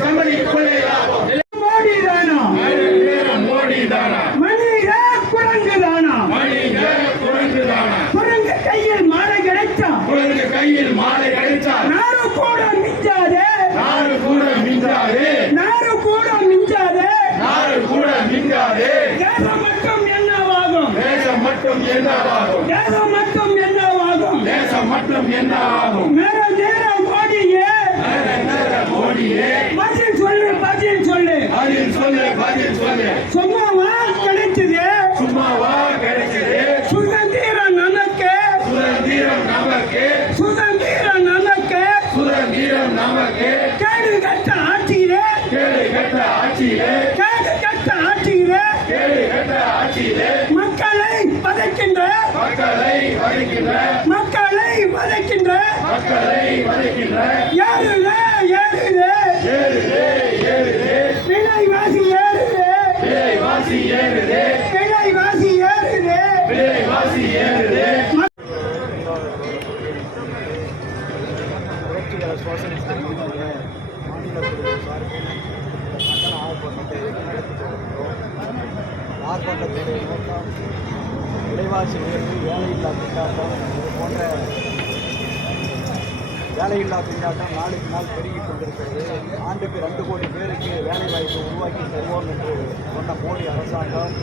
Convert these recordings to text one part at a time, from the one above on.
சம்பளி கொள்ளை லாபம் மோடி தானா மோடி தானா மனித குரங்கு தானா குரங்கு கையில் மாலை கிடைச்சா நாடு கூட மிஞ்சாதே தேசம் மட்டும் என்னவாகும் நேரம் மோடியே பதில் சொல்லு சும்மாவா கிடைச்சது சுதந்திரம் நமக்கு கேடு கட்ட ஆட்சியிலே மக்களை வதைக்கின்ற ஏறுதே விலைவாசி ஏறுதே புரட்சிகர சோசலிஸ்ட் மாநிலத்துடைய சார்பில் ஆர்ப்பாட்டத்தை ஆர்ப்பாட்டத்துடைய நோக்கம் விலைவாசி உயர்வு, வேலையில்லா திண்டாட்டம், இது போன்ற வேலையில்லா திண்டாட்டம் நாளுக்கு நாள் பெருகிக் கொண்டிருக்கிறது. ஆண்டுக்கு 2 கோடி பேருக்கு வேலைவாய்ப்பு உருவாக்கி தருவோம் என்று சொன்ன மோடி அரசாங்கம்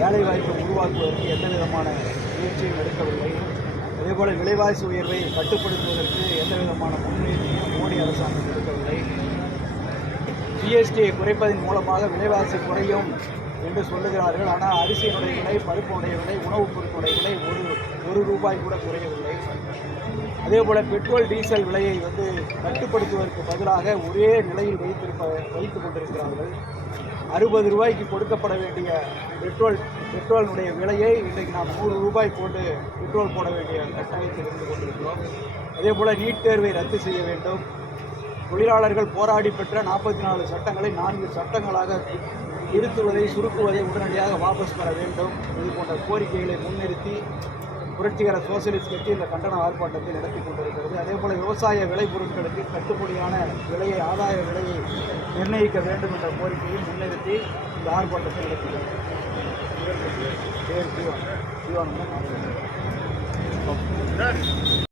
வேலைவாய்ப்பை உருவாக்குவதற்கு எந்த விதமான முயற்சியும் எடுக்கவில்லை. அதேபோல் விலைவாசி உயர்வை கட்டுப்படுத்துவதற்கு எந்த விதமான முன்முயற்சியும் மோடி அரசாங்கம் எடுக்கவில்லை. ஜிஎஸ்டியை குறைப்பதன் மூலமாக விலைவாசி குறையும் என்று சொல்லுகிறார்கள். ஆனால் அரிசியினுடைய விலை, பருப்புடைய விலை, உணவுப் பொருட்களுடைய விலை ஒரு ரூபாய் கூட குறையவில்லை. அதேபோல் பெட்ரோல் டீசல் விலையை கட்டுப்படுத்துவதற்கு பதிலாக ஒரே நிலையில் வைத்துக் கொண்டிருக்கிறார்கள். 60 ரூபாய்க்கு கொடுக்கப்பட வேண்டிய பெட்ரோலினுடைய விலையை இன்றைக்கு நாம் 100 ரூபாய் போட்டு பெட்ரோல் போட வேண்டிய கட்டாயத்தில் இருந்து கொண்டிருக்கிறோம். அதேபோல் நீட் தேர்வை ரத்து செய்ய வேண்டும். தொழிலாளர்கள் போராடி பெற்ற 44 சட்டங்களை 4 சட்டங்களாக திருத்துவதை, சுருக்குவதை உடனடியாக வாபஸ் பெற வேண்டும். இது போன்ற கோரிக்கைகளை முன்னிறுத்தி புரட்சிகர சோசலிஸ்ட் கட்சி இந்த கண்டன ஆர்ப்பாட்டத்தை நடத்தி கொண்டிருக்கிறது. அதேபோல் விவசாய விளைபொருட்களுக்கு கட்டுப்படியான விலையை, ஆதாய விலையை நிர்ணயிக்க வேண்டும் என்ற கோரிக்கையை முன்னிறுத்தி இந்த ஆர்ப்பாட்டத்தை நடத்துகிறது.